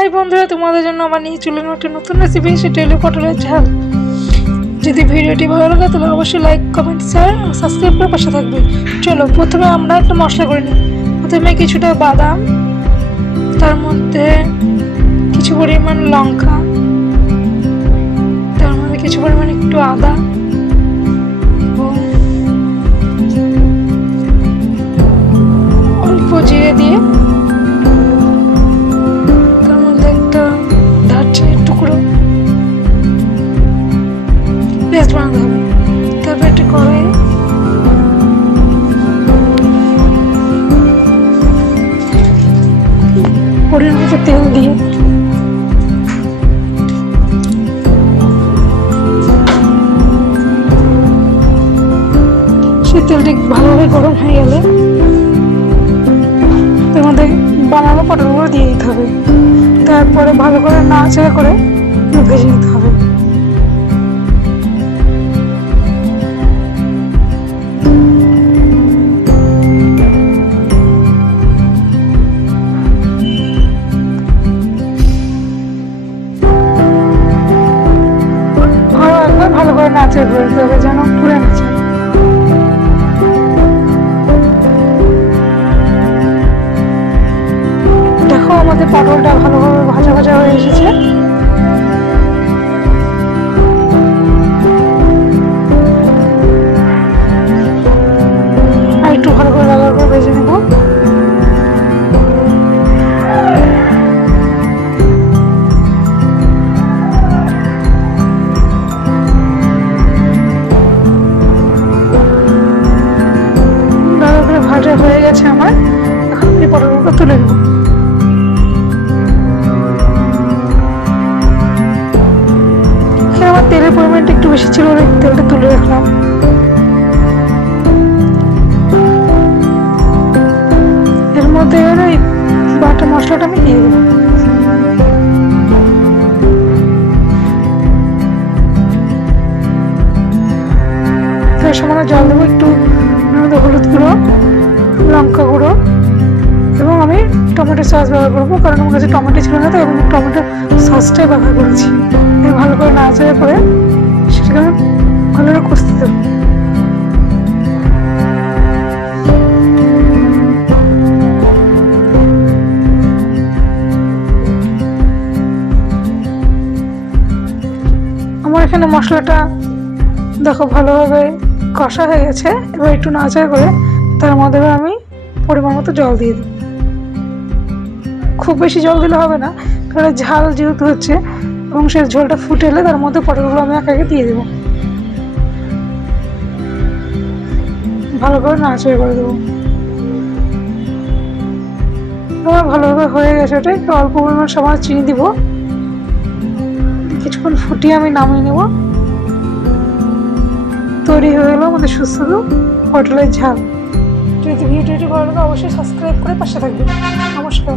High বন্ধুরা, তোমাদের জন্য আমার নিয়ে চলে এলাম একটা নতুন রেসিপি, সেটা হলো পটলের ঝাল। যদি ভিডিওটি ভালো লাগে তাহলে অবশ্যই লাইক, কমেন্ট, শেয়ার ও সাবস্ক্রাইব করে পাশে থাকবে। চলো প্রথমে আমরা একটা মশলা করে নিই। প্রথমে কিছুটা বাদাম, তার মধ্যে কিছু পরিমাণ লঙ্কা, তার মধ্যে কিছু পরিমাণ একটু আদা এবং অল্প জিরে দিয়ে তার মধ্যে একটা দারচিনির টুকরো পেস্ট বানাতে হবে। তারপর একটা কড়াই পরিমাণ মতো তেল দিয়ে সেই তেলটি ভালোভাবে গরম হয়ে গেলে তার মধ্যে বানানো পটলগুলো দিয়ে দিতে হবে। তারপরে ভালো করে নাড়াচাড়া করে ভেজে নিতে হবে। ভালো করে নাড়াচাড়া করে দিতে হবে যেন পুড়ে না যায়। দেখো আমাদের পটলটা ভালোভাবে ভাজা ভাজা হয়ে এসেছে। আর একটু ভালো করে লাল করে ভেজে নেব। ভাজা হয়ে গেছে আমার, এখন এই পটলগুলো তুলে নেব। আমার তেলের পরিমাণটা একটু বেশি ছিল, তেলটা তুলে রাখলাম। এর মধ্যে বাটা মশলাটা আমি দিয়ে দেবো। এর সময় জল দেবো, একটু হলুদ গুঁড়ো, লঙ্কা গুঁড়ো এবং আমি টমেটো সস ব্যবহার করবো, কারণ আমার কাছে টমেটো ছিল না, তাই আমি টমেটো সসটাই ব্যবহার করেছি। ভালো করে নাড়াচাড়া করে সেটাকে আমি ভালো করে কষতে দেবো। আমার এখানে মশলাটা দেখো ভালোভাবে কষা হয়ে গেছে। এবার একটু নাড়াচাড়া করে তার মধ্যে আমি পরিমাণ মতো জল দিয়ে দিই। খুব বেশি জল দিলে হবে না, কারণ ঝাল যেহেতু হচ্ছে, এবং সেই ঝোলটা ফুটে এলে তার মধ্যে পটলগুলো আমি একে একে দিয়ে দেবো। ভালো করে নাড়াচাড়া করে দেবো। আমার ভালোভাবে হয়ে গেছে। ওটা একটু অল্প পরিমাণ সময় চিনি দিব, কিছুক্ষণ ফুটিয়ে আমি নামিয়ে নেব। তৈরি হয়ে গেল আমাদের সুস্বাদু পটলের ঝাল। যদি ভিডিওটি ভালো লাগে অবশ্যই সাবস্ক্রাইব করে পাশে থাকবেন। নমস্কার।